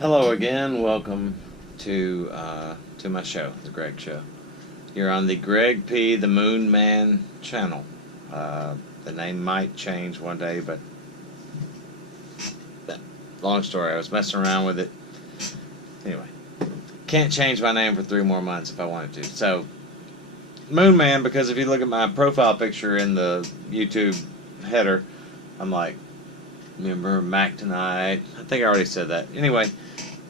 Hello again. Welcome to my show, The Greg Show. You're on the Greg P. the Moon Man channel. The name might change one day, but long story. I was messing around with it. Anyway, can't change my name for 3 more months if I wanted to. So, Moon Man, because if you look at my profile picture in the YouTube header, I'm like, remember Mac tonight? I think I already said that. Anyway,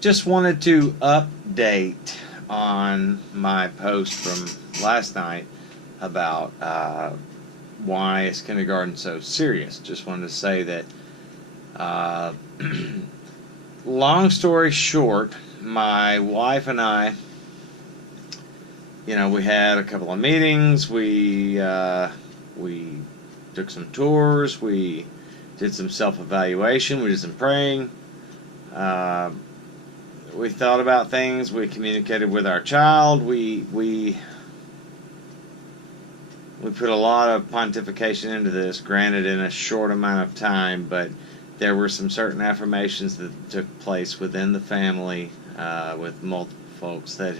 just wanted to update on my post from last night about why is kindergarten so serious. Just wanted to say that, long story short, my wife and I, we had a couple of meetings. We took some tours. We did some self-evaluation. We did some praying. We thought about things. We communicated with our child. We put a lot of pontification into this, granted in a short amount of time, but there were some certain affirmations that took place within the family with multiple folks that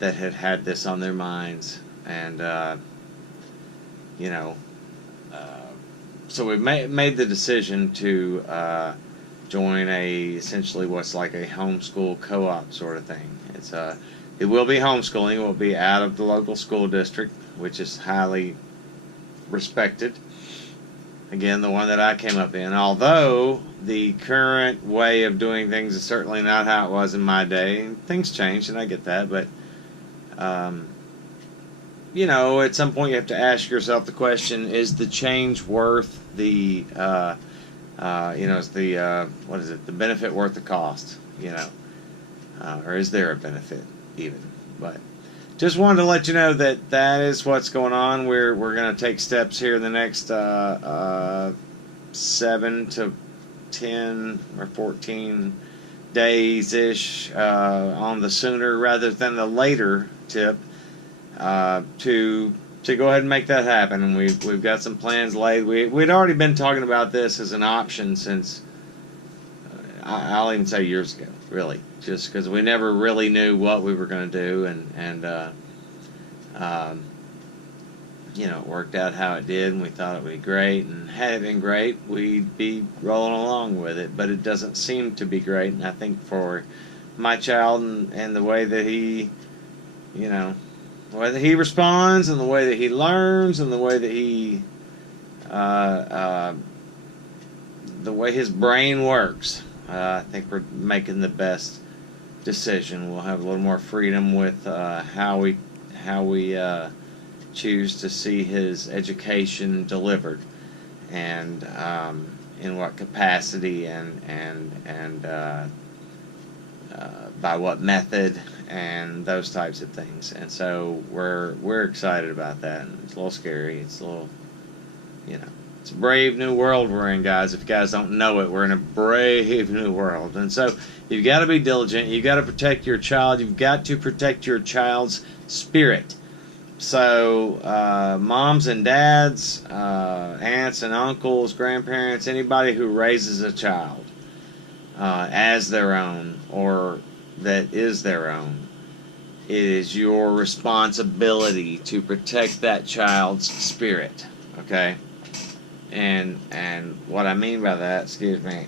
had this on their minds, and so we made the decision to join essentially what's like a homeschool co-op sort of thing. It will be homeschooling. It will be out of the local school district, which is highly respected. Again, the one that I came up in. Although the current way of doing things is certainly not how it was in my day. Things change, and I get that, but at some point you have to ask yourself the question: is the change worth the is the benefit worth the cost? Or is there a benefit even? But just wanted to let you know that is what's going on. We're going to take steps here in the next 7 to 10 or 14 days ish on the sooner rather than the later tip to go ahead and make that happen. And we've got some plans laid. We'd already been talking about this as an option since I'll even say years ago, really, just because we never really knew what we were going to do, and it worked out how it did, and we thought it would be great, and had it been great, we'd be rolling along with it, but it doesn't seem to be great, and I think for my child and the way that he, the way that he responds, and the way that he learns, and the way that he, the way his brain works, I think we're making the best decision. We'll have a little more freedom with how we choose to see his education delivered, and in what capacity, and by what method, and those types of things. And so we're excited about that. And it's a little scary. It's a little, it's a brave new world we're in, guys. If you guys don't know it, we're in a brave new world. And so you've got to be diligent. You've got to protect your child. You've got to protect your child's spirit. So moms and dads, aunts and uncles, grandparents, anybody who raises a child as their own or that is their own, it is your responsibility to protect that child's spirit. Okay? And what I mean by that, excuse me,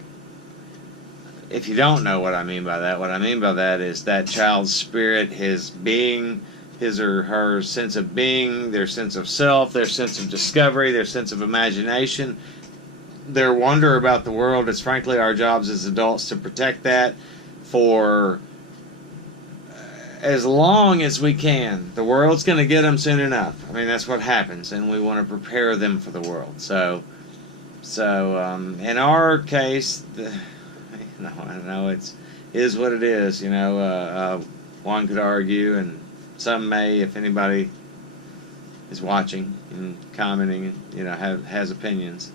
if you don't know what I mean by that is that child's spirit, his being, his or her sense of being, their sense of self, their sense of discovery, their sense of imagination, their wonder about the world. It's frankly our jobs as adults to protect that for as long as we can. The world's going to get them soon enough. I mean, that's what happens, and we want to prepare them for the world. So in our case, I know it is what it is. One could argue, and some may, if anybody is watching and commenting, has opinions.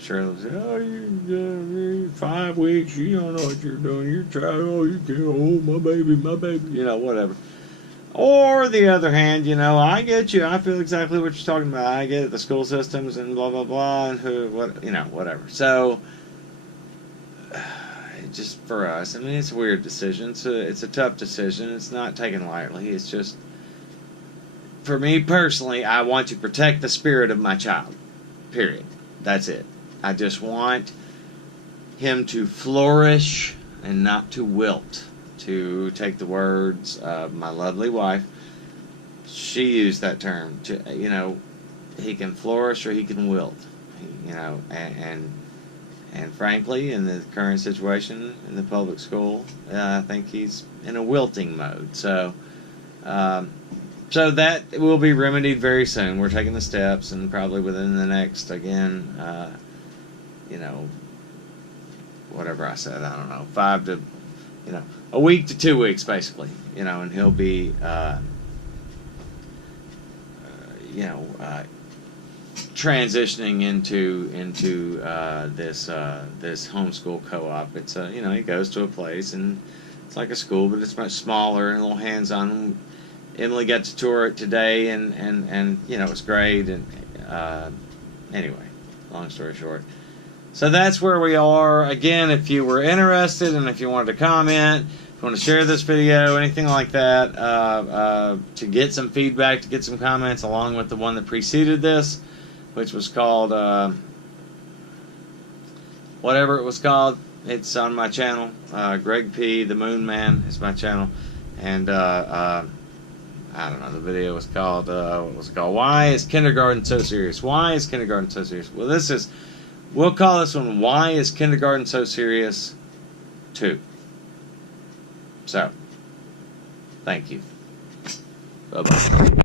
Sure, they'll say, "Oh, you're 5 weeks. You don't know what you're doing. You're trying. Oh, you can't. Oh, my baby, whatever." Or the other hand, I get you. I feel exactly what you're talking about. I get it, the school systems and blah blah blah, and whatever. So just for us. I mean, it's a weird decision. It's a tough decision. It's not taken lightly. It's just, for me personally, I want to protect the spirit of my child. Period. That's it. I just want him to flourish and not to wilt. To take the words of my lovely wife, she used that term. He can flourish or he can wilt. And frankly, in the current situation in the public school, I think he's in a wilting mode. So that will be remedied very soon. We're taking the steps, and probably within the next, again, whatever I said, I don't know, a week to 2 weeks, basically, and he'll be, transitioning into this homeschool co-op. It's he goes to a place, and it's like a school, but it's much smaller and a little hands-on. Emily got to tour it today, and it's great. And anyway, long story short. So that's where we are. Again, if you were interested and if you wanted to comment, if you want to share this video, anything like that, to get some feedback, to get some comments along with the one that preceded this, which was called, whatever it was called, it's on my channel. Greg P. The Moon Man is my channel. And I don't know, the video was called, what was it called? Why is kindergarten so serious? Why is kindergarten so serious? Well, we'll call this one, Why is Kindergarten So Serious 2. So, thank you. Bye-bye.